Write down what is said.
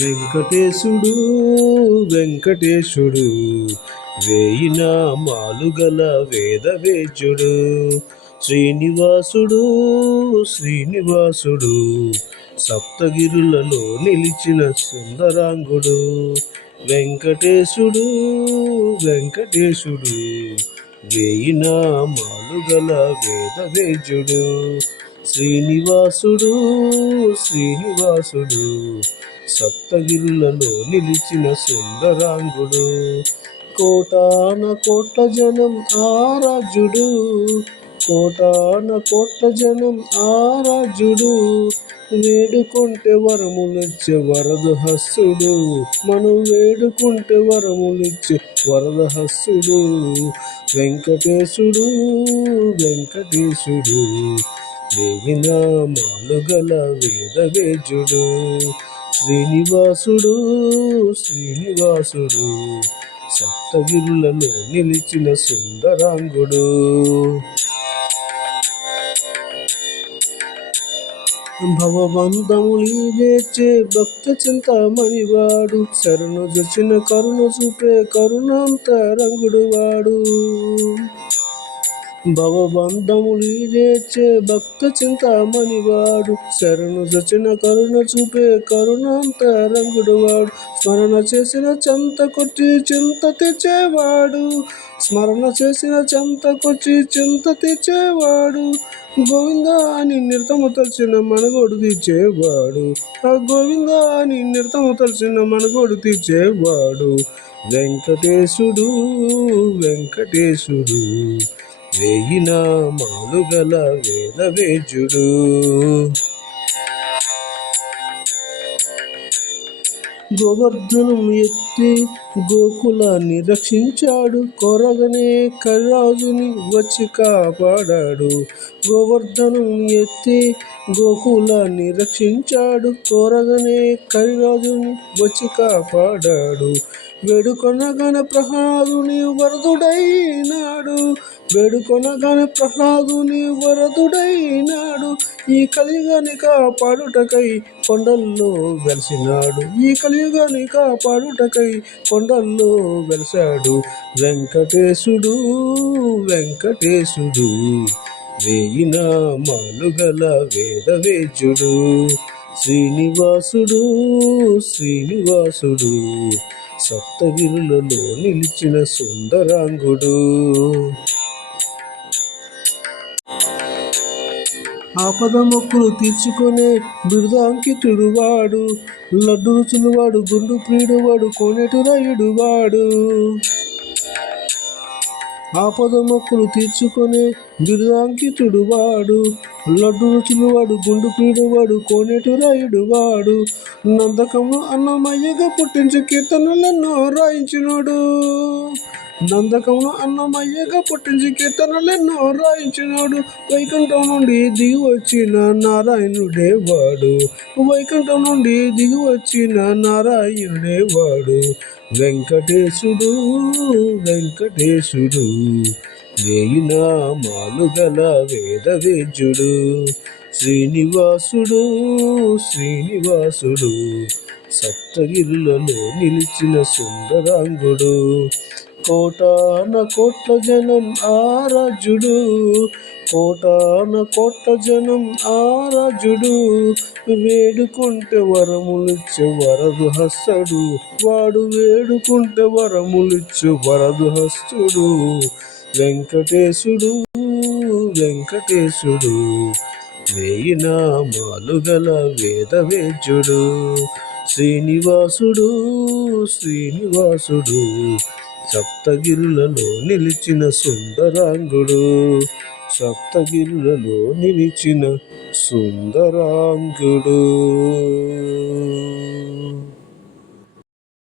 వెంకటేశుడు వెంకటేశుడు వేయి నామాలు గల వేద శ్రీనివాసుడు శ్రీనివాసుడు సప్తగిరులలో నిలిచిన సుందరాంగుడు. వెంకటేశుడు వెంకటేశుడు వేయి నామాలు గల వేద శ్రీనివాసుడు శ్రీనివాసుడు సప్తగిరులలో నిలిచిన సుందరాంగుడు. కోటాన కోట్ల జనం ఆరాజ్యుడు కోటాన కోట్ల జనం ఆరాజ్యుడు వేడుకుంటే వరములిచ్చే వరదహస్సుడు మనం వేడుకుంటే వరములిచ్చే వరదహస్సుడు వెంకటేశుడు వెంకటేశుడు వేయి నామాలు గల శ్రీనివాసుడు శ్రీనివాసుడు సప్తగిరులలో నిలిచిన సుందరాంగుడు. భవబంధములు భక్త చింతమణివాడు శరణు జొచ్చిన కరుణ చూపే కరుణాంతరంగుడు వాడు. భవబంధములు నేర్చే భక్త చింతామణి వాడు శరణు జచిన కరుణ చూపే కరుణాంతరంగుడు వాడు స్మరణ చేసిన చెంత కొట్టి చింత తెచ్చేవాడు స్మరణ చేసిన చెంత కొచ్చి చింత తెచ్చేవాడు గోవింద అని నిర్తము తలచిన మనగోడు తీర్చేవాడు ఆ గోవింద అని నిర్తము తలచిన మనగోడు తీర్చేవాడు వెంకటేశుడు వెంకటేశుడు. వేయి నామాలు గల వేద వేద్యుడు గోవర్ధనం ఎత్తి గోకులాన్ని రక్షించాడు. కొరగనే కర్రాజుని వచ్చి కాపాడాడు. గోవర్ధనం ఎత్తి గోకులాన్ని రక్షించాడు. కోరగనే కరిరాజుని వచ్చి కాపాడాడు. వేడుకొనగన ప్రహ్లాదుని వరదుడైనాడు వేడుకొనగన ప్రహ్లాదుని వరదుడైనాడు ఈ కలియుగాని కాపాడుటకై కొండల్లో వెలిసినాడు. ఈ కలియుగని కాపాడుటకై కొండల్లో వెలిసాడు వెంకటేశుడు వెంకటేశుడు వేయిన నామాలు వేదవేద్యుడు శ్రీనివాసుడు శ్రీనివాసుడు సప్తగిరులలో నిలిచిన సుందరాంగుడు. ఆపద మొక్కులు తీర్చుకునే బిరుదాంకితుడు వాడు లడ్డు రుచులు వాడు గుండు ప్రియుడు వాడు కోనేటు రాయుడు వాడు ఆపద మొక్కులు తీర్చుకునే బిరుదాంకితుడు వాడు లడ్డు రుచులువాడు గుండు పీడువాడు వాడు కోనేటు రాయుడు వాడు నందకము అన్నమయ్యగా పుట్టించి కీర్తనలను రాయించినోడు. నందకమును అన్నమయ్యగా పుట్టించి కీర్తనలెన్నో రాయించినాడు వైకుంఠం నుండి దిగి వచ్చిన నారాయణుడే వాడు వైకుంఠం నుండి దిగి వచ్చిన నారాయణుడే వాడు వెంకటేశుడు వెంకటేశుడు వేయిన మాలుగల వేద వేద్యుడు శ్రీనివాసుడు శ్రీనివాసుడు సప్తగిరులలో నిలిచిన సుందరాంగుడు. కోటాన కోట్ల జనం ఆరాజుడు కోటాన కోట్ల జనం ఆరాజుడు. వేడుకుంటే వరములిచ్చే వరదు హస్తుడు వాడు వేడుకుంటే వరములిచ్చే వరదు హస్తుడు. వెంకటేశుడు వెంకటేశుడు వేయి నామాలు గల వేదవేద్యుడు. శ్రీనివాసుడు శ్రీనివాసుడు సప్తగిరులలో నిలిచిన సుందరాంగుడు. సప్తగిరులలో నిలిచిన సుందరాంగుడు.